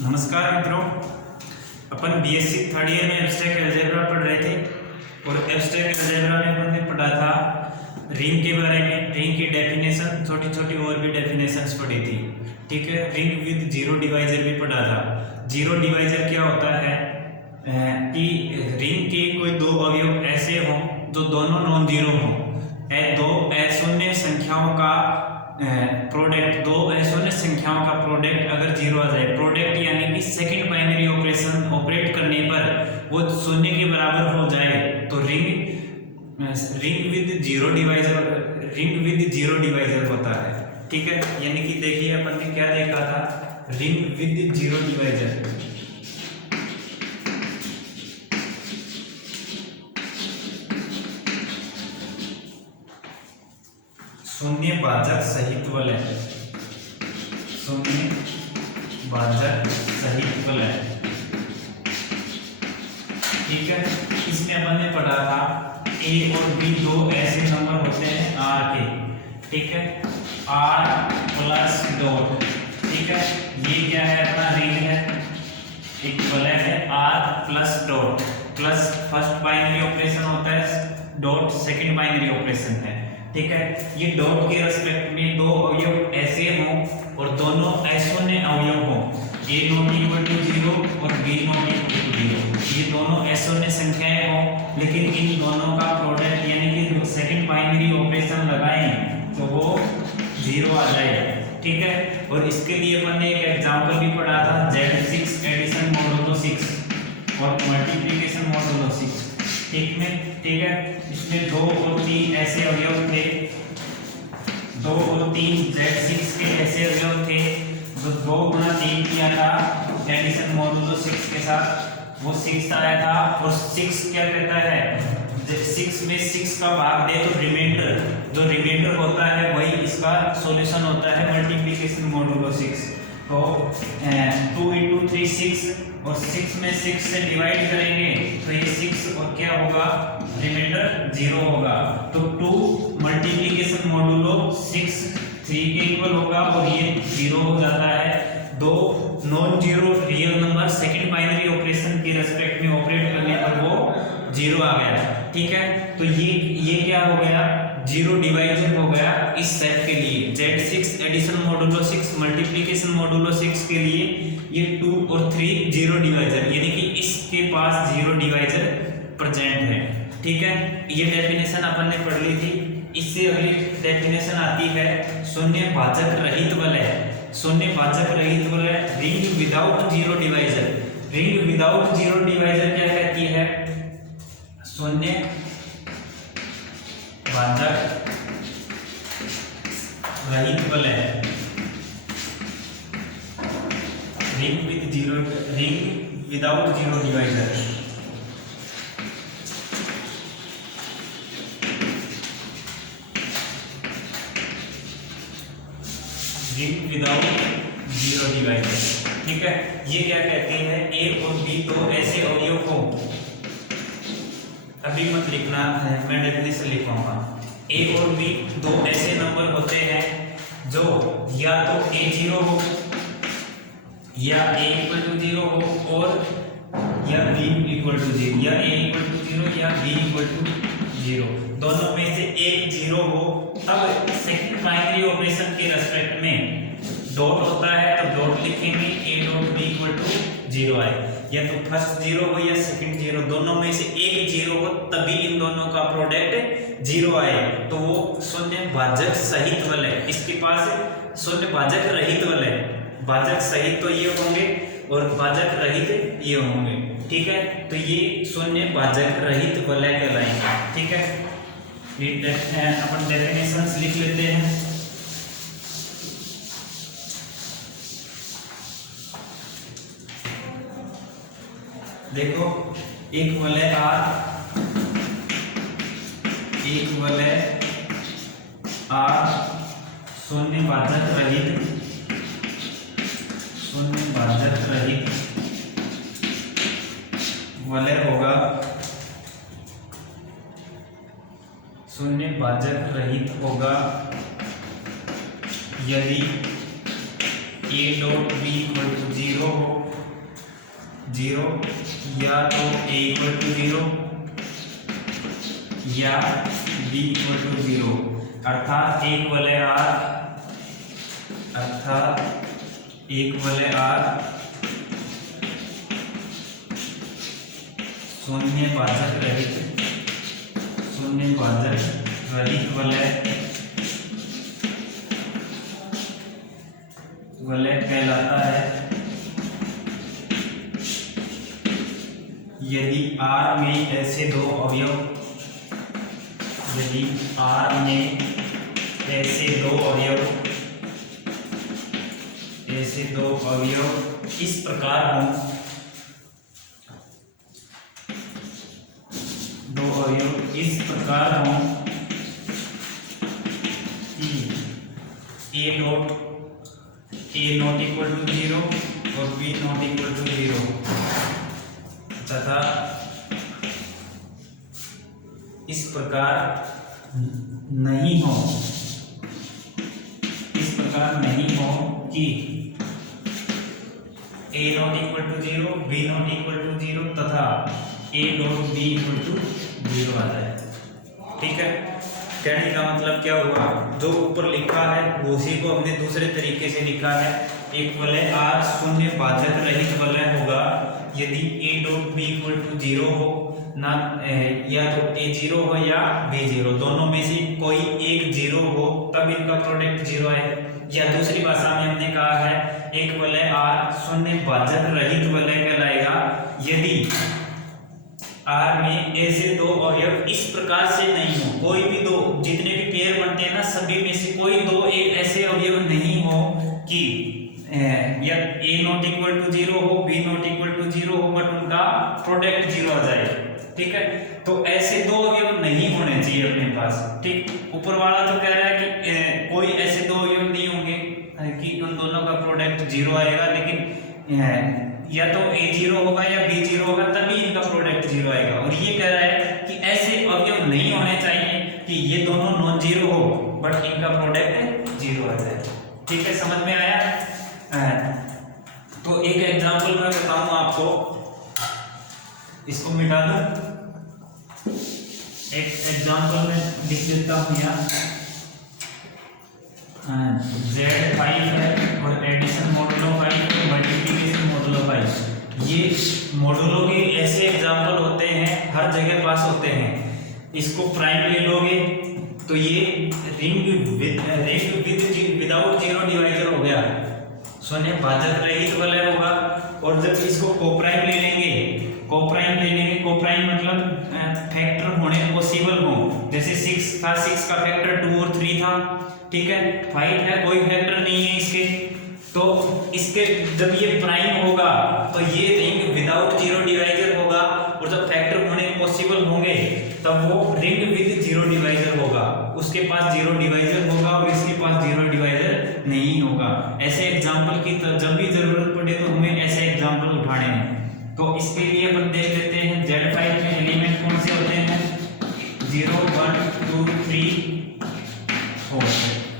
नमस्कार मित्रों, अपन BSc third year में एब्स्ट्रैक्ट अलजेब्रा पढ़ रहे थे और एब्स्ट्रैक्ट अलजेब्रा में अपन ने पढ़ा था रिंग के बारे में। रिंग की डेफिनेशन छोटी छोटी और भी डेफिनेशंस पढ़ी थी, ठीक है। रिंग विद जीरो डिवाइजर भी पढ़ा था। जीरो डिवाइजर क्या होता है कि रिंग के कोई दो अवयव ऐसे हों जो दोनों नॉन जीरो हों। दो अशून्य संख्याओं का प्रोडक्ट, दो अशून्य संख्याओं का प्रोडक्ट अगर जीरो आ जाए, प्रोडक्ट यानी कि सेकंड बाइनरी ऑपरेशन ऑपरेट करने पर वो शून्य के बराबर हो जाए तो रिंग विद जीरो डिवाइजर होता है, ठीक है। यानी कि देखिए अपन ने क्या देखा था, रिंग विद जीरो डिवाइजर। शून्य भाजक सहित वलय, शून्य भाजक सहित वलय, ठीक है। इसमें अपन ने पढ़ा था ए और बी दो ऐसे नंबर होते हैं आर के, ठीक है। आर प्लस डॉट, ठीक है। ये क्या है, अपना रिंग है, एक वलय है R plus dot, plus first binary operation होता है, डॉट सेकंड बाइनरी ऑपरेशन है, ठीक है। ये डॉट के रेस्पेक्ट में दो अवयव ऐसे हों और दोनों अशून्य अवयव हों, a नॉट इक्वल टू 0 और b नॉट इक्वल टू 0। ये दोनों अशून्य संख्याएं हों लेकिन इन दोनों का प्रोडक्ट यानी कि सेकंड बाइनरी ऑपरेशन लगाएं तो वो 0 आ जाए, ठीक है। और इसके लिए अपन ने एक एग्जांपल भी पढ़ा था, Z6 एडिशन मॉडुलो 6 और मल्टीप्लिकेशन मॉडुलो 6, ठीक है। इसमें 2 और 3 ऐसे अवयव थे, 2 और 3 Z6 के ऐसे अवयव थे जो 2 गुना 3 किया था एडिशन मॉडुलो 6 के साथ, वो 6 आया था। और 6 क्या कहता है, 6 में 6 का भाग दे तो रिमाइंडर, जो रिमाइंडर होता है वही इसका सॉल्यूशन होता है मल्टीप्लिकेशन मॉडुलो 6। तो 2 × 3 6 और 6 में 6 से डिवाइड करेंगे तो ये 6 और क्या होगा, रिमाइंडर 0 होगा। तो 2 मल्टीप्लिकेशन मॉडुलो 6 3 के इक्वल होगा और ये 0 हो जाता है। दो non zero real number second binary operation के रेस्पेक्ट में ऑपरेट करने पर वो 0 आ गया, ठीक है। तो ये क्या हो गया, जीरो डिवाइजर हो गया इस सेट के लिए। Z6 addition modulo 6 multiplication modulo 6 के लिए ये 2 और 3 जीरो डिवाइजर, यानी कि इसके पास जीरो डिवाइजर प्रेजेंट है, ठीक है। ये डेफिनेशन अपन ने पढ़ ली थी। इससे अगली डेफिनेशन आती है शून्य भाजक रहित वलय। शून्य भाजक रहित वलय, ring without zero divisor. Ring without zero divisor क्या कहती है, शून्य भाजक रहित वलय, ring without zero divisor. Ring without zero divisor, ठीक है। ये क्या कहती है, ए और बी दो ऐसे अवयव हो, अभी मत लिखना है, मैं डेफिनेशन लिखूंगा। ए और बी दो ऐसे नंबर होते हैं जो या तो a0 हो या a इक्वल टू 0 हो और या b इक्वल टू 0, या a इक्वल टू 0 या b इक्वल टू 0, दोनों में से एक 0 हो। तब सेकंड बाइनरी ऑपरेशन के रेस्पेक्ट में डॉट होता है तो डॉट लिखेंगे, a dot b equal to 0 आए। या तो फर्स्ट 0 हो या सेकंड 0, दोनों में से एक 0 हो तभी इन दोनों का प्रोडक्ट 0 आए तो वो शून्य भाजक सहित वलय। इसके पास शून्य भाजक रहित वलय, भाजक सहित तो ये होंगे और भाजक रहित ये होंगे, ठीक है। तो ये शून्य भाजक रहित वलय कहलाएंगे, ठीक है। अपन डेफिनेशंस लिख लेते हैं। देखो, एक वलय R, एक वलय R शून्य भाजक रहित, शून्य भाजक रहित वलय होगा, शून्य भाजक रहित होगा यदि a dot b equal to 0 हो 0 या तो a इक्वल टू 0 या b इक्वल टू 0, अर्थात एक वाले r शून्य भाजक रहित वलय कहलाता है यदि R में ऐसे दो अवयव इस प्रकार हों, कि a नॉट इक्वल टू 0 और b नॉट इक्वल टू 0 तथा इस प्रकार नहीं हो कि a not equal to 0, b not equal to 0 तथा a dot b equal to 0 आ जाए। ठीक है, कहने का मतलब क्या हुआ, जो ऊपर लिखा है उसी को हमने दूसरे तरीके से लिखा है। एक वलय R शून्य भाजक रहित वलय होगा यदि a dot b equal to 0 हो, ना या तो a 0 हो या b 0, दोनों में से कोई एक 0 हो तब इनका प्रोडक्ट 0 है। या दूसरी भाषा में हमने कहा है एक वलय R शून्य भाजक रहित वलय कहलाएगा यदि R में ऐसे दो अवयव इस प्रकार से नहीं हो, कोई भी दो, जितने भी पेयर बनते हैं ना, सभी में से कोई दो एक ऐसे अवयव नहीं हो कि या a नॉट इक्वल टू 0 हो, b नॉट इक्वल टू 0 हो, बट उनका प्रोडक्ट 0 आ जाए। ठीक है, तो ऐसे दो अवयव नहीं होने चाहिए अपने पास। ठीक, ऊपर वाला तो कह रहा है कि कोई ऐसे दो अवयव नहीं होंगे कि उन दोनों का प्रोडक्ट 0 आएगा, लेकिन या तो a 0 होगा या b 0 होगा तभी इनका प्रोडक्ट 0 आएगा। और ये कह रहा है कि ऐसे अवयव नहीं होने चाहिए कि ये दोनों नॉन जीरो हो बट इनका प्रोडक्ट 0 आ जाए। ठीक है, समझ में आया? तो एक एग्जांपल मैं बताऊं आपको, इसको मिटा दूं। एक एग्जांपल में लिख देता हूं यहाँ, Z5 है और एडिशन मॉडुलो 5, मल्टीप्लिकेशन मॉडुलो 5। ये मॉडुलो के ऐसे एग्जांपल होते हैं, हर जगह पास होते हैं। इसको प्राइम ले लोगे तो ये रिंग विदाउट जीरो डिवाइजर हो गया, शून्य भाजक रहित वलय होगा। और जब इसको कोप्राइम ले लेंगे, कोप्राइम मतलब फैक्टर होने पॉसिबल हो, जैसे 6 था, 6 का फैक्टर 2 और 3 था। ठीक है, 5 है, कोई फैक्टर नहीं है इसके, तो इसके जब ये प्राइम होगा तो ये रिंग विदाउट जीरो डिवाइजर होगा, और जब फैक्टर होने पॉसिबल होंगे तब वो रिंग विद जीरो डिवाइजर होगा। उसके पास जीरो डिवाइजर होगा और इसके पास जीरो डिवाइजर नहीं होगा। ऐसे एग्जांपल की जब भी जरूरत पड़े तो हमें ऐसे एग्जांपल उठाने हैं। तो इसके लिए अपन देख लेते हैं Z5 में एलिमेंट कौन से होते हैं, 0 1 2 3 4।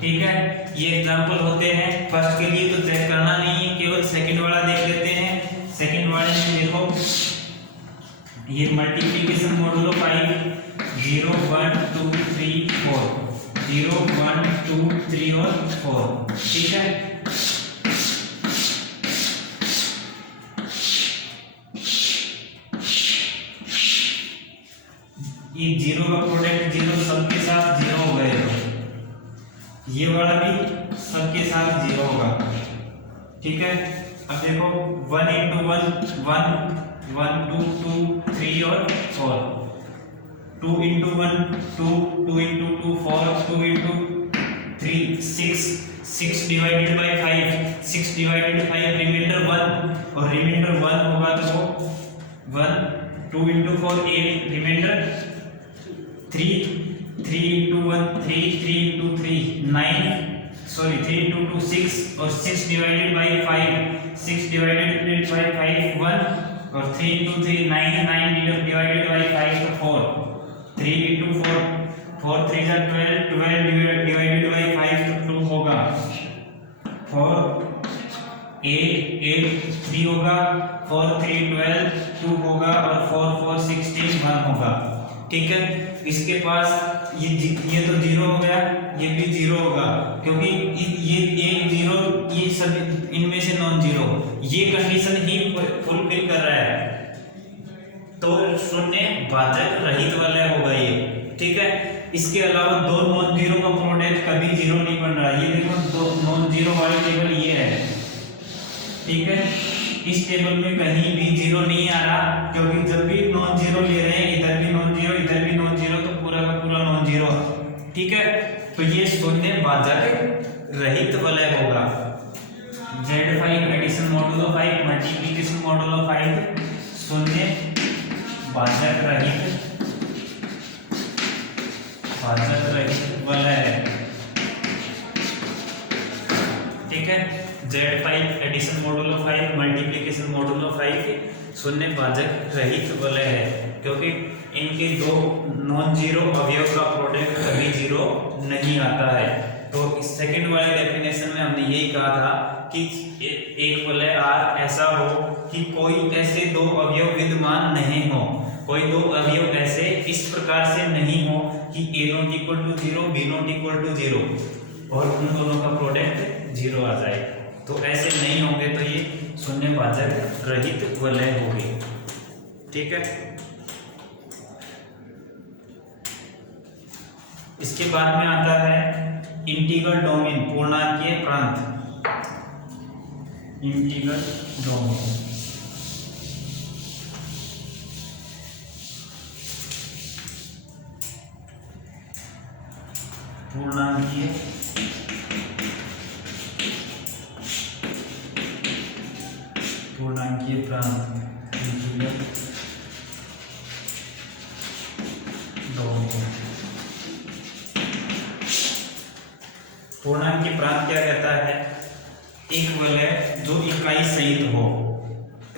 ठीक है, ये एग्जांपल होते हैं। फर्स्ट के लिए तो चेक करना नहीं है, केवल सेकंड वाला देख लेते हैं। सेकंड वाले में देखो, ये मल्टीप्लिकेशन मॉडुलो 5, 0 1 2 3 4, 0 1 2 3 और 4। ठीक है, ये 0 का प्रोडक्ट 0 सबके साथ 0 हो गए, ये वाला भी सबके साथ 0 होगा। ठीक है, अब देखो 1 into 1 1 1 2 2 3 और 4, 2 into 1 2 2 into 2 4, 2 into 3 6, 6 divided by 5, 6 divided 5 reminder 1, और रिमाइंडर 1 होगा तो 1, 2 into 4 8, reminder 3, 3 into 1 3, 3 into 3 9, 3 into 2 6, और 6 divided by 5, 6 divided by 5 1, और 3 into 3 9, 9 divided by 5 तो 4, 3 into 4, 4 3 are 12, 12 divided by 5 तो 2 होगा, 4 8 8 3 होगा, 4 3 12 2 होगा और 4 4 16 1 होगा। ठीक है, इसके पास ये तो 0 हो गया, ये भी 0 होगा क्योंकि ये 1 0 ये सब इनमें से नॉन जीरो, ये कंडीशन ही फुलफिल कर रहा है, तो शून्य भाजक रहित वाला होगा ये। ठीक है, इसके अलावा दो नॉन जीरो का प्रोडक्ट कभी जीरो नहीं बन रहा। ये देखो दो नॉन जीरो वाला टेबल ये है। ठीक है, इस टेबल में कहीं भी जीरो नहीं आ रहा क्योंकि जब भी नॉन जीरो ले रहे हैं, इधर भी नॉन जीरो इधर भी नॉन जीरो, तो पूरा का पूरा नॉन जीरो। ठीक है, तो ये शून्य भाजक रहित वलय होगा। Z5 addition modulo 5 multiplication modulo 5 शून्य भाजक रहित वलय। ठीक है, Z5 addition modulo 5 multiplication modulo 5 शून्य भाजक रहित वलय है क्योंकि इनके दो नॉन जीरो अवयव का प्रोडक्ट कभी जीरो नहीं आता है। तो इस सेकंड वाले डेफिनेशन में हमने यही कहा था कि एक वलय R ऐसा हो कि कोई ऐसे दो अवयव विद्यमान नहीं हो, कोई दो अवयव ऐसे इस प्रकार से नहीं हो कि A not equal to 0 B not equal to 0 और उन दोनों का प्रोडक्ट 0 आ जाए। तो ऐसे नहीं होंगे तो ये शून्य भाजक रहित वलय होगी। ठीक है, इसके बाद में आता है इंटीग्रल डोमेन, पूर्णांकीय प्रांत। इंटीग्रल डोमेन पूर्णांकीय प्रांत। इंटीग्रल डोमेन पूर्णांकीय प्रांत क्या कहता है? एक वलय जो इकाई सहित हो,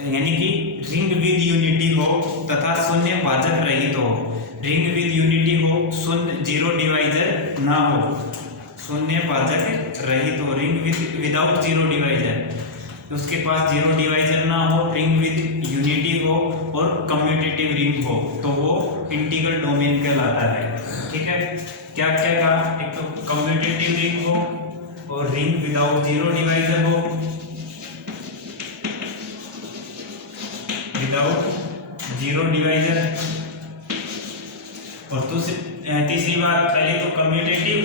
यानी कि रिंग विद यूनिटी हो तथा शून्य भाजक रहित हो। रिंग विद यूनिटी हो, शून्य जीरो डिवाइजर ना हो, शून्य भाजक रहित हो, रिंग विदाउट जीरो डिवाइजर, उसके पास जीरो डिवाइजर ना हो, रिंग विद यूनिटी हो और कम्यूटेटिव रिंग हो, तो वो इंटीग्रल डोमेन कहलाता है। ठीक है, क्या क्या कहा? एक तो कम्यूटेटिव रिंग हो और रिंग विदाउट जीरो डिवाइजर हो, विदाउट जीरो डिवाइजर, और तीसरी बात, पहले तो कम्यूटेटिव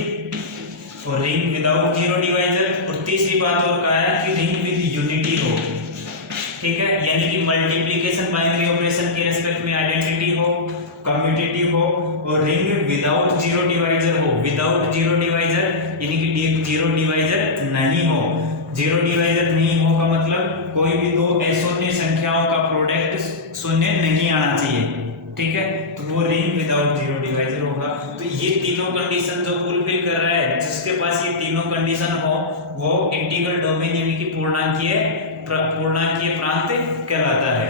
और रिंग विदाउट जीरो डिवाइजर, और तीसरी बात और कहा है कि रिंग विद यूनिटी हो। ठीक है, यानी कि मल्टीप्लिकेशन बाइनरी ऑपरेशन के रेस्पेक्ट में आइडेंटिटी हो, कम्यूटेटिव हो और रिंग विदाउट जीरो डिवाइजर हो। विदाउट जीरो डिवाइजर यानी कि जीरो डिवाइजर नहीं हो। जीरो डिवाइजर नहीं हो का मतलब कोई भी दो अशून्य संख्याओं का प्रोडक्ट शून्य नहीं आना चाहिए। ठीक है, तो वो रिंग विदाउट जीरो डिवाइजर होगा। तो ये तीनों कंडीशन जो फुलफिल कर रहा है, जिसके पास ये तीनों कंडीशन हो, वो इंटीग्रल डोमेन यानी कि पूर्णांकीय प्रांत कहलाता है।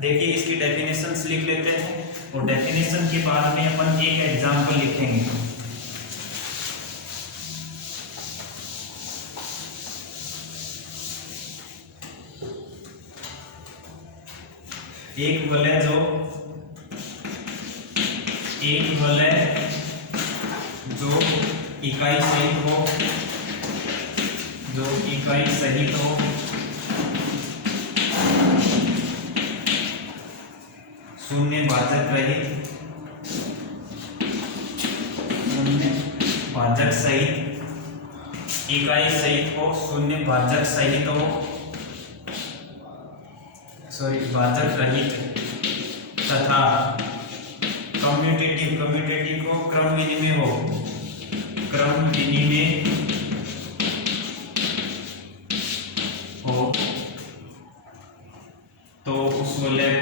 देखिए इसकी डेफिनेशंस लिख लेते हैं और डेफिनेशन के बाद में अपन एक एग्जांपल लिखेंगे। एक वलय जो इकाई सहित हो, शून्य भाजक रहित, भाजक सहित, इकाई सहित हो, शून्य भाजक सहित हो, भाजक रहित तथा कम्यूटेटिव को क्रम विनिमय हो, तो उस वलय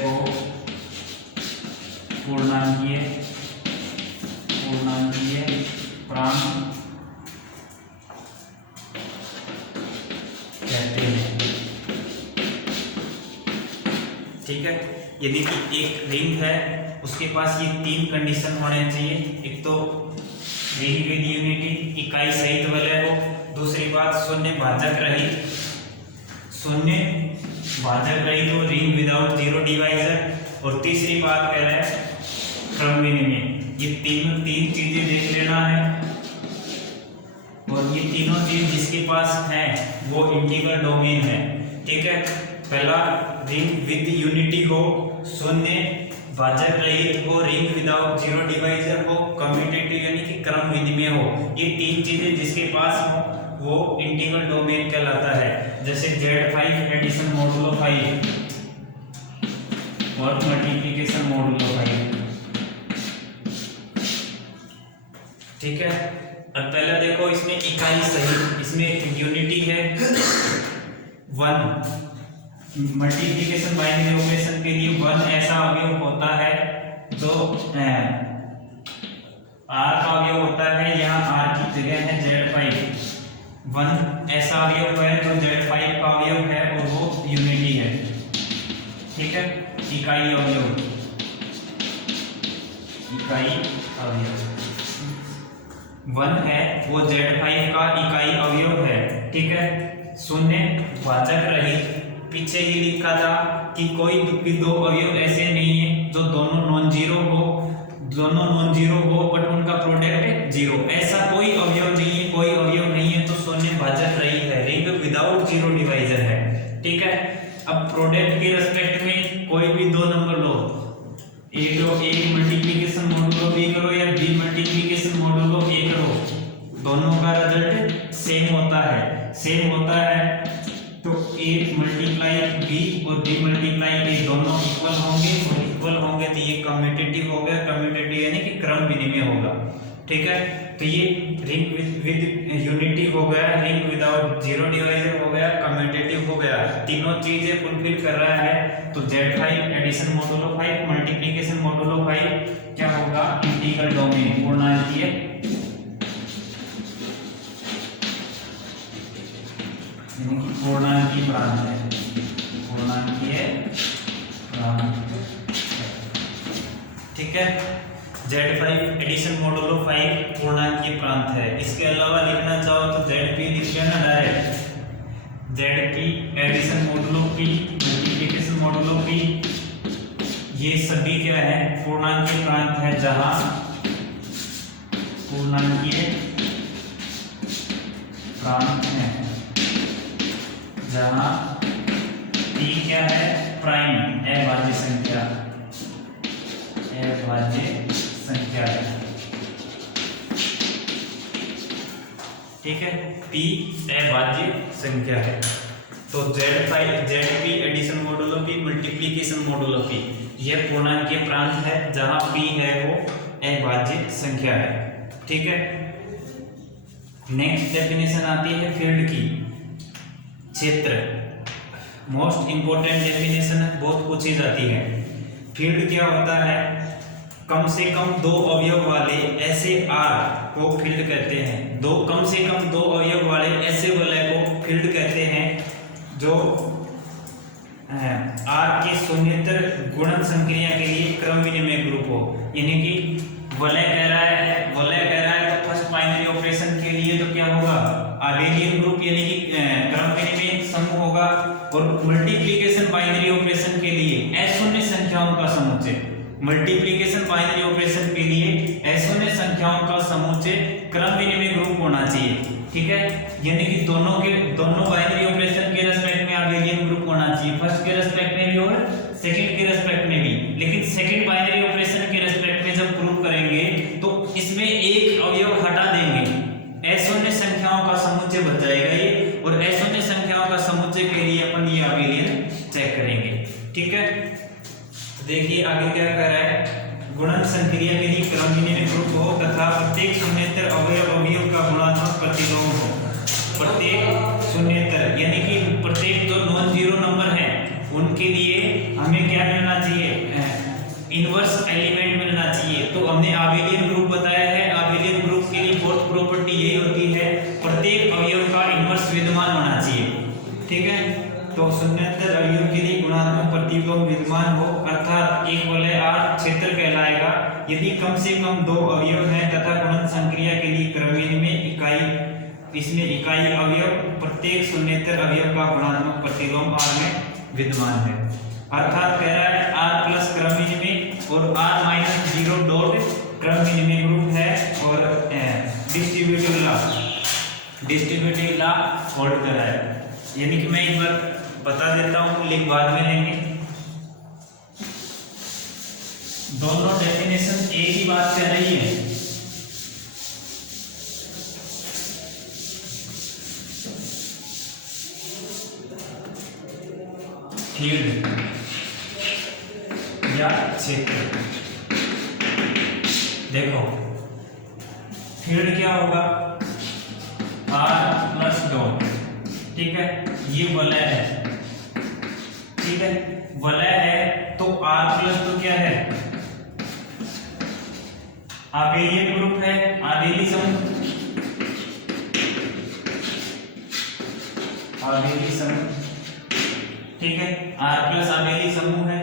को पूर्णांकीय प्रांत कहते हैं। ठीक है, यदि कि एक रिंग है, उसके पास ये तीन कंडीशन होने चाहिए। एक तो रिंग विद यूनिटी, इकाई सहित वलय हो, दूसरी बात शून्य भाजक रहित, शून्य भाजक रहित तो रिंग विदाउट जीरो डिवाइजर। और तीसरी बात कह रहे हैं क्रम विनिमय। ये तीन चीजें देख लेना है, और ये तीनों चीज जिसके पास है वो इंटीग्रल डोमेन है। ठीक है, पहला रिंग विद यूनिटी हो, शून्य भाजक रहित हो, रिंग विदाउट जीरो डिवाइजर हो, कम्यूटेटिव यानी कि क्रम विनिमय हो। ये तीन चीजें जिसके पास हो वो इंटीग्रल डोमेन कहलाता है। जैसे Z5 एडिशन मॉडुलो 5 और मल्टीप्लिकेशन मॉडुलो 5। ठीक है, अब पहले देखो इसमें इकाई सही, इसमें यूनिटी है 1। मल्टीप्लिकेशन बाइनरी ऑपरेशन के लिए 1 ऐसा अवयव होता है जो R का अवयव होता है, यहाँ R की जगह है Z5। 1 ऐसा अवयव है जो Z5 का अवयव है और वो यूनिटी है। ठीक है, इकाई अवयव, इकाई अवयव 1 है वो Z5 का इकाई अवयव है। ठीक है, शून्य भाजक रहित, पीछे ही लिखा था कि कोई भी दो अवयव ऐसे नहीं है जो दोनों नॉन जीरो हो बट उनका प्रोडक्ट जीरो, ऐसा कोई अवयव नहीं है, कोई अवयव नहीं है तो शून्य भाजक रहित है, रिंग विदाउट जीरो डिवाइजर है। ठीक है, अब प्रोडक्ट के रेस्पेक्ट में कोई भी दो नंबर लो, एक मल्टीप्लिकेशन मॉडुलो बी करो या बी मल्टीप्लिकेशन मॉडुलो ए करो, दोनों का रिजल्ट सेम होता है तो a मल्टीप्लाई बी और b मल्टीप्लाई ए दोनों इक्वल होंगे, और इक्वल होंगे तो ये कम्यूटेटिव हो गया, कम्यूटेटिव यानी कि क्रम विनिमय होगा। ठीक है, तो ये रिंग विद यूनिटी हो गया, रिंग विदाउट जीरो डिवाइजर हो गया, कम्यूटेटिव हो गया, तीनों चीजें फुलफिल कर रहा है। तो Z5 addition modulo 5 multiplication modulo 5 क्या होगा, इंटीग्रल डोमेन, पूर्णांकीय पूर्णांकीय प्रांत है, पूर्णांकीय प्रांत। ठीक है, Z5 एडिशन मॉडुलो 5 पूर्णांकीय प्रांत है। इसके अलावा लिखना चाहो तो ZP लिख लेना direct, ZP addition modulo P multiplication modulo P, ये सभी क्या है, पूर्णांकीय प्रांत है जहां पूर्णांकीय प्रांत है जहां P क्या है, प्राइम अभाज्य संख्या है। ठीक है, P अभाज्य संख्या है। तो ZP addition modulo P multiplication modulo P यह पूर्णांकीय प्रांत है जहां P है वो अभाज्य संख्या है। ठीक है, नेक्स्ट डेफिनेशन आती है फील्ड की, क्षेत्र, मोस्ट इंपोर्टेंट डेफिनेशन है, बहुत पूछी जाती है। फील्ड क्या होता है, कम से कम दो अवयव वाले ऐसे R को फील्ड कहते हैं, कम से कम दो अवयव वाले ऐसे वलय को फील्ड कहते हैं जो R के शून्येतर गुणन संक्रिया के लिए क्रम विनिमय ग्रुप हो। यानी कि वलय कह रहा है तो फर्स्ट बाइनरी ऑपरेशन के लिए तो क्या होगा, आबेलियन ग्रुप यानी कि क्रम विनिमय समूह होगा, और मल्टीप्लिकेशन बाइनरी ऑपरेशन के लिए अशून्य संख्याओं का समुच्चय, मल्टीप्लिकेशन बाइनरी ऑपरेशन के लिए अशून्य संख्याओं का समुच्चय क्रम विनिमय ग्रुप होना चाहिए। ठीक है, यानी कि दोनों बाइनरी ऑपरेशन के रेस्पेक्ट में आबेलियन ग्रुप होना चाहिए, फर्स्ट के रेस्पेक्ट में भी और सेकंड के रेस्पेक्ट में भी। लेकिन सेकंड बाइनरी ऑपरेशन के रेस्पेक्ट में जब प्रूव करेंगे तो इसमें एक अवयव हटा देंगे, अशून्य संख्याओं का समुच्चय बच जाएगा ये, और अशून्य संख्याओं का समुच्चय के लिए अपन ये आबेलियन चेक करेंगे। ठीक है, देखिए आगे क्या कह रहा है, गुणन संक्रिया के लिए क्रम विनिमय ग्रुप हो तथा प्रत्येक शून्येतर अवयव का गुणात्मक प्रतिलोम हो। प्रत्येक शून्येतर यानी कि प्रत्येक जो नॉन जीरो नंबर है उनके लिए हमें क्या मिलना चाहिए, इनवर्स एलिमेंट मिलना चाहिए। तो हमने आबेलियन ग्रुप बताया है, आबेलियन ग्रुप के लिए फोर्थ प्रॉपर्टी यही होती है, प्रत्येक अवयव का इनवर्स विद्यमान होना चाहिए। ठीक है, तो शून्येतर अवयव के लिए गुणात्मक प्रतिलोम विद्यमान हो, अर्थात एक वलय R क्षेत्र कहलाएगा यदि कम से कम दो अवयव हैं तथा गुणन संक्रिया के लिए क्रम विनिमय इकाई इसमें इकाई अवयव प्रत्येक शून्येतर अवयव का गुणात्मक प्रतिलोम R में विद्यमान है। अर्थात कह रहा है R प्लस क्रम विनिमय और R माइनस 0 डॉट क्रम विनिमय ग्रुप है और डिस्ट्रीब्यूटिव लॉ होल्ड कर रहा है। यानी कि मैं एक बार बता देता हूँ, लिंक बाद में लेंगे। दोनों डेफिनेशन एक ही बात कह रही है। फील्ड या क्षेत्र, देखो फील्ड क्या होगा, R प्लस डॉट, ठीक है, ये वलय है, ठीक है, वलय है तो R प्लस तो क्या है, आबेलियन ग्रुप है, आबेली समूह, आबेली समूह, ठीक है, R प्लस आबेली समूह है।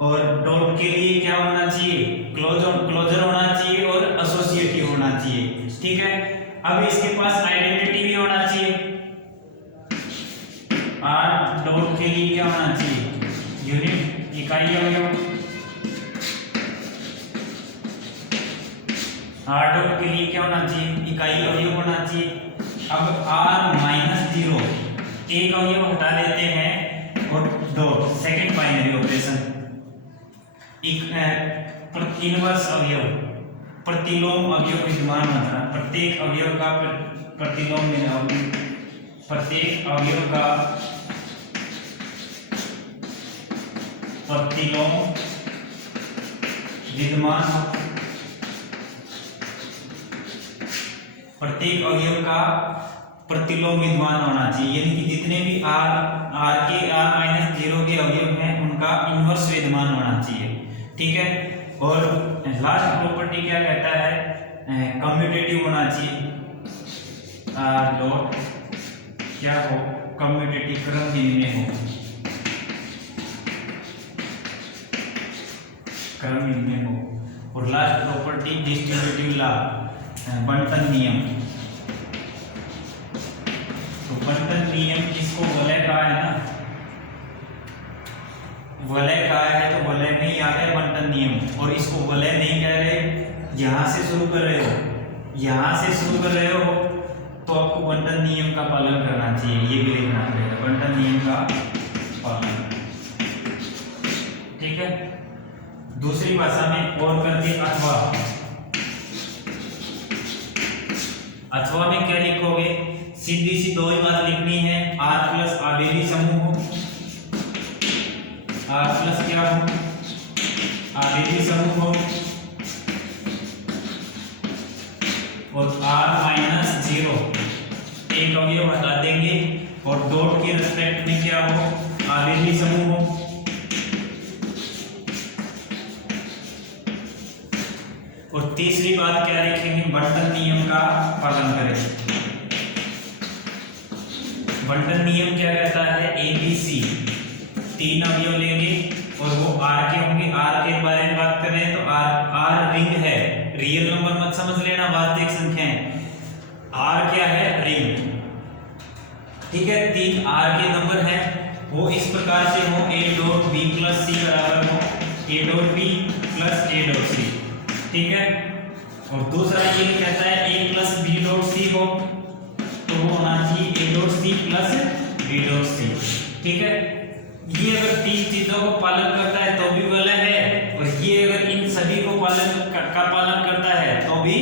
और डॉट के लिए क्या होना चाहिए, क्लोजर होना चाहिए और एसोसिएटिव होना चाहिए, ठीक है। अब इसके पास आइडेंटिटी भी होना चाहिए। R डॉट के लिए क्या होना चाहिए, यूनिट इकाई अवयव, R डॉट के लिए क्या होना चाहिए, इकाई अवयव होना चाहिए। अब R माइनस 0 एक अवयव हटा देते हैं और dot second binary operation, inverse अवयव, प्रतिलोम अवयव विद्यमान होता है। प्रत्येक अवयव का प्रतिलोम, प्रत्येक अवयव का प्रतिलोम विद्यमान, प्रत्येक अवयव का प्रतिलोम विद्यमान होना चाहिए। यानी कि जितने भी R के R माइनस 0 के अवयव हैं उनका इनवर्स विद्यमान होना चाहिए, ठीक है। और लास्ट प्रॉपर्टी क्या कहता है, कम्यूटेटिव होना चाहिए। R डॉट क्या हो, कम्यूटेटिव, क्रम विनिमय हो, क्रम विनिमय हो। और लास्ट प्रॉपर्टी डिस्ट्रीब्यूटिव लॉ, बंटन नियम। तो बंटन नियम इसको वलय कहा है ना, वलय कहा है तो वलय में ही आ गया बंटन नियम। और इसको वलय नहीं कह रहे, यहां से शुरू कर रहे हो, यहां से शुरू कर रहे हो तो आपको बंटन नियम का पालन करना चाहिए, ये भी लिखना पड़ेगा, बंटन नियम का पालन, ठीक है। दूसरी भाषा में और करके अथवा, अथवा में क्या लिखोगे, सीधी सी दो ही बात लिखनी है, R प्लस आबेली समूह हो, R प्लस क्या हो, आबेली समूह हो, और R माइनस 0 एक अवयव हटा देंगे और डॉट के रिस्पेक्ट में क्या हो, आबेली समूह हो। और तीसरी बात क्या लिखेंगे, बंटन नियम का पालन करें। बंटन नियम क्या कहता है, ABC 3 अवयव लेंगे और वो R के होंगे। R के बारे में बात करें तो R रिंग है, रियल नंबर मत समझ लेना, वास्तविक संख्या है। R क्या है, रिंग, ठीक है। 3 R के नंबर हैं, वो इस प्रकार से हो, A dot B plus C बराबर हो A dot B plus A dot C, ठीक है। और दूसरा ये कहता है A plus B dot C हो तो वो होना चाहिए A dot C plus B dot C, ठीक है। ये अगर 3 चीजों को पालन करता है तो भी वलय है, और ये अगर इन सभी को पालन करता है तो भी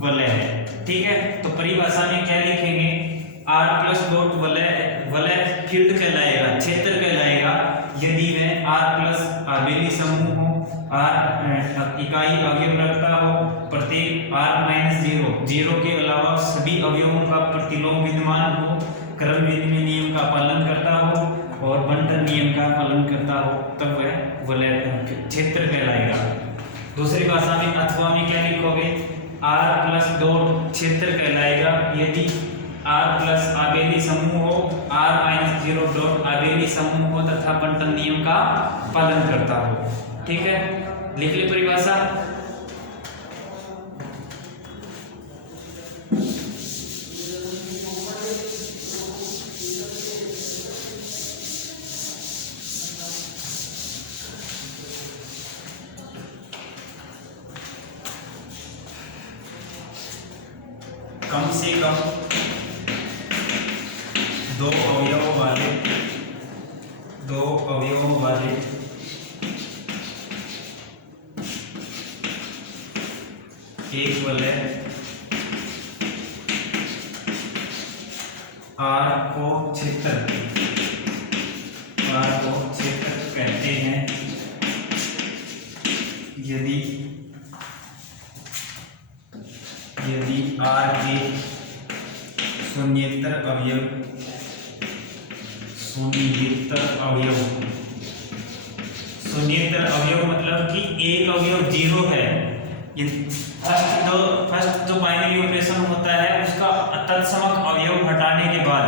वलय है, ठीक है। तो परिभाषा में क्या लिखेंगे, R प्लस डॉट वलय फील्ड कहलाएगा, क्षेत्र कहलाएगा यदि वह R प्लस आबेली समूह हो, R इकाई अवयव रखता हो, प्रत्येक R माइनस 0 के अलावा सभी अवयवों का प्रतिलोम विद्यमान हो, क्रम विनिमय नियम का पालन करता हो और बंटन नियम का पालन करता हो, तब वह वलय क्षेत्र कहलाएगा। दूसरी भाषा में अथवा में क्या लिखोगे, R प्लस डॉट क्षेत्र कहलाएगा यदि R प्लस आबेली समूह हो, R माइनस 0 डॉट आबेली समूह हो तथा बंटन नियम का पालन करता हो, ठीक है। लिख ले परिभाषा। से कम दो अवयवों वाले एक वलय R को क्षेत्र कहते हैं यदि R के शून्येतर अवयव मतलब कि एक अवयव जीरो है। फर्स्ट जो बाइनरी ऑपरेशन होता है उसका तत्समक अवयव हटाने के बाद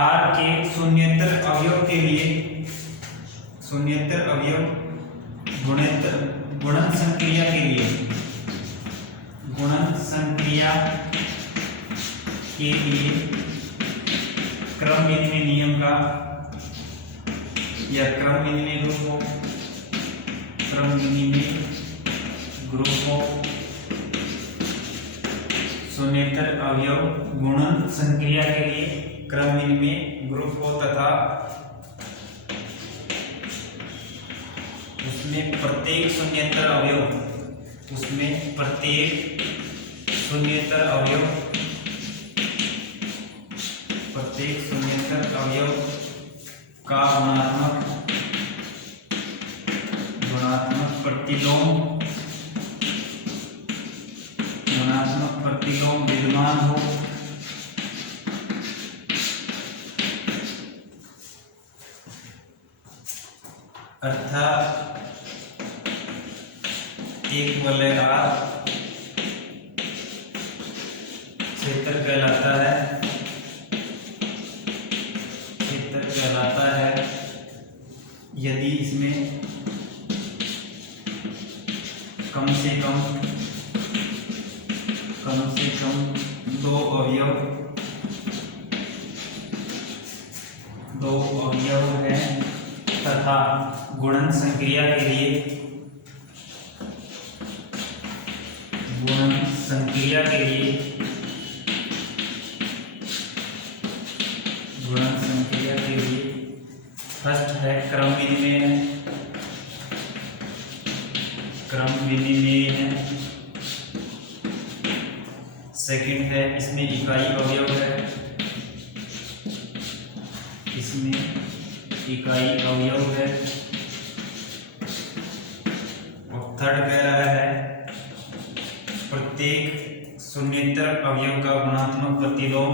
R के शून्येतर अवयव के लिए गुणन संक्रिया के लिए क्रम विनिमय नियम का या क्रम विनिमय ग्रुप हो शून्येतर अवयव गुणन संक्रिया के लिए क्रम विनिमय ग्रुप हो तथा उसमें प्रत्येक शून्येतर अवयव का गुणात्मक प्रतिलोम विद्यमान हो। अर्थात एक वलय R क्षेत्र कहलाता है यदि इसमें कम से कम दो अवयव हैं तथा गुणन संक्रिया के लिए फर्स्ट है क्रम विनिमय है। सेकंड है इसमें इकाई अवयव है और थर्ड कह रहा है प्रत्येक शून्येतर अवयव का गुणात्मक प्रतिलोम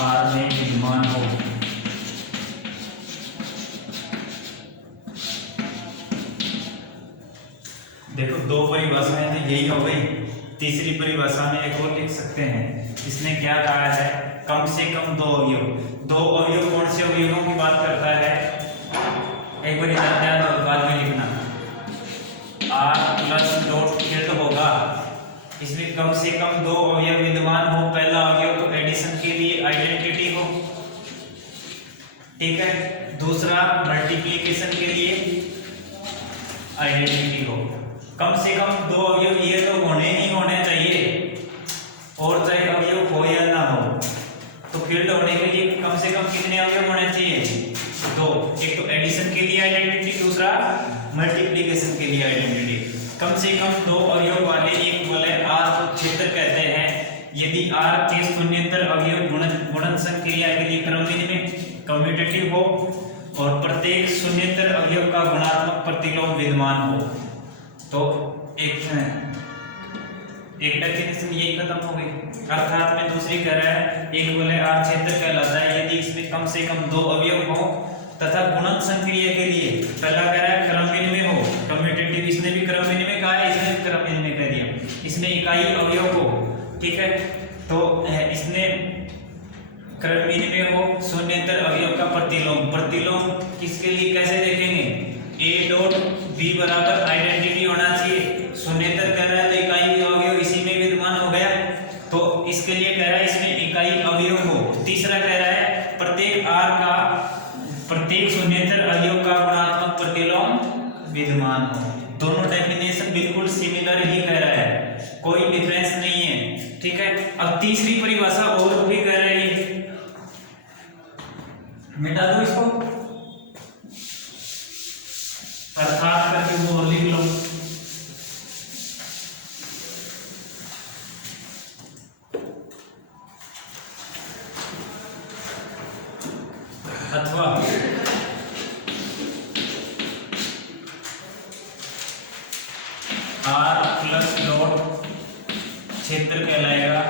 R में विद्यमान हो। देखो दो परिभाषाएं तो यही हो गई। तीसरी परिभाषा में एक और लिख सकते हैं। इसने क्या कहा है? कम से कम दो अवयव कौन से अवयवों की बात करता है? एक बार ध्यान दो, बाद में लिखना। R प्लस डॉट फिर तो होगा इसमें कम से कम दो अवयव विद्यमान हो। पहला अवयव तो एडिशन के लिए आइडेंटिटी हो, ठीक है। दूसरा मल्टीप्लिकेशन के लिए आइडेंटिटी हो। कम से कम दो अवयव ये तो होने ही होने चाहिए, और चाहे अवयव हो या ना हो। तो फील्ड होने के लिए कम से कम कितने अवयव होने चाहिए? दो। एक तो एडिशन के लिए आइडेंटिटी, दूसरा मल्टीप्लिकेशन के लिए आइडेंटिटी। कम से कम दो अवयव वाले एक वलय R को क्षेत्र कहते हैं यदि R के शून्येतर अवयव गुणन संक्रिया के लिए क्रम विनिमय कम्यूटेटिव हो और प्रत्येक शून्येतर अवयव का गुणात्मक प्रतिलोम विद्यमान हो। तो एक डेफिनेशन यही खत्म हो गई। अर्थात में दूसरी कह रहा है एक वलय R क्षेत्र कहलाता है यदि इसमें कम से कम दो अवयव हो तथा गुणन संक्रिया के लिए पहला कह रहा है क्रम विनिमय हो, कम्यूटेटिव। इसने भी क्रम विनिमय कहा है, इसने भी क्रम विनिमय कह दिया। इसमें इकाई अवयव हो, ठीक है। तो इसने क्रम विनिमय हो, शून्येतर अवयव का प्रतिलोम किसके लिए कैसे देखेंगे? A डॉट B बराबर आइडेंटिटी होना चाहिए। शून्येतर कर रहा है तो इकाई अवयव इसी में विद्यमान इकाई अवयव हो। तीसरा कह रहा है प्रत्येक आर का प्रत्येक शून्येतर अवयव का गुणात्मक प्रतिलोम विद्यमान हो। दोनों डेफिनेशन बिल्कुल सिमिलर ही कह रहा है, कोई डिफरेंस नहीं है। ठीक है, अब तीसरी परिभाषा और भी कह रही है, मिटा दो इसको, अर्थात करके वो लिख लो। अथवा आर प्लस डॉट क्षेत्र कहलाएगा,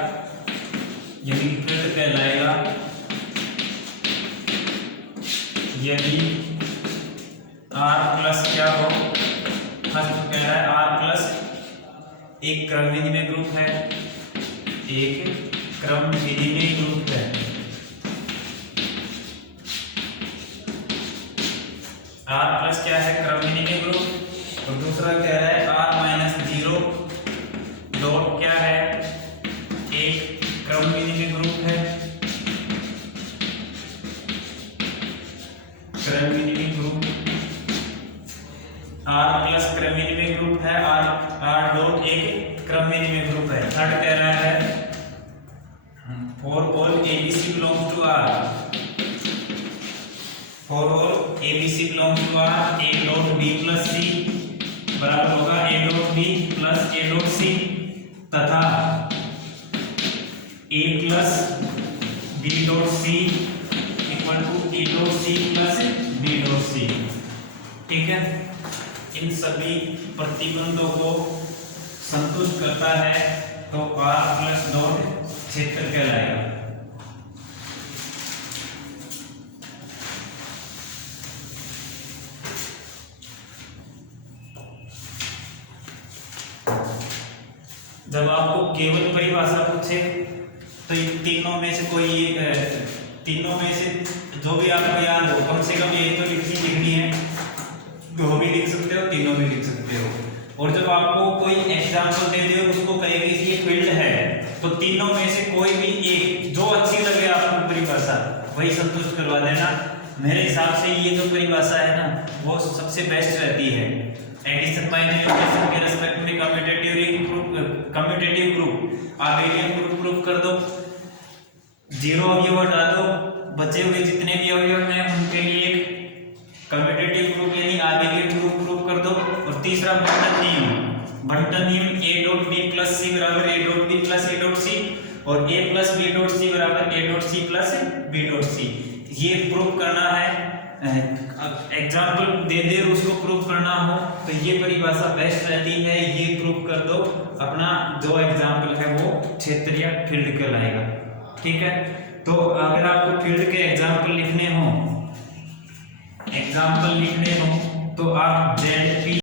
यदि फील्ड कहलाएगा, यदि आर प्लस क्या हो, फर्स्ट कह रहा है आर प्लस एक क्रम विनिमय ग्रुप है, एक क्रम विनिमय ग्रुप है, आर प्लस क्या है, क्रम विनिमय ग्रुप। और दूसरा कह रहा है आर माइनस जीरो डॉट क्या है, एक क्रम विनिमय ग्रुप है, क्रम विनिमय ग्रुप। आर प्लस क्रम विनिमय ग्रुप है, आर डॉट एक क्रम विनिमय ग्रुप है। थर्ड कह रहा है for all ABC belongs to R, for all ABC belongs to R, A dot B plus C बराबर होगा A dot B plus A dot C, तथा A plus B dot C equal to A dot C plus B dot C. ठीक है, इन सभी प्रतिबंधों को संतुष्ट करता है तो आर प्लस डॉट क्षेत्र कहलाएगा। जब आपको केवल परिभाषा पूछे तो इन तीनों में से कोई तीनों में से जो भी आपको याद हो, कम से कम एक तो लिखनी है, दो भी लिख सकते हो, तीनों भी लिख सकते हो। और जब आपको कोई एग्जाम्पल दे दे और उसको कहे कि ये फील्ड है, तो तीनों में से कोई भी एक जो अच्छी लगे आपको परिभाषा वही संतुष्ट करवा देना। मेरे हिसाब से ये जो परिभाषा है ना वो सबसे बेस्ट रहती है। एडिशन बाय एलिमिनेशन के रिस्पेक्ट में कम्यूटेटिव ग्रुप आबेलियन ग्रुप प्रूफ कर दो, जीरो अवयव हटा दो, बचे हुए जितने भी अवयव हैं उनके लिए एक कम्यूटेटिव ग्रुप यानी आबेलियन ग्रुप प्रूफ कर दो। और तीसरा बंटन नियम A dot B plus C बराबर A dot B plus A dot C और A plus B dot C बराबर A dot C plus B dot C, ये प्रूफ करना है। एग्जाम्पल दे दे उसको प्रूफ करना हो तो ये परिभाषा बेस्ट रहती है, ये प्रूफ कर दो, अपना जो एग्जाम्पल है वो क्षेत्र या फील्ड कहलाएगा। ठीक है, तो अगर आपको फील्ड के एग्जाम्पल लिखने हो तो आप जेड पी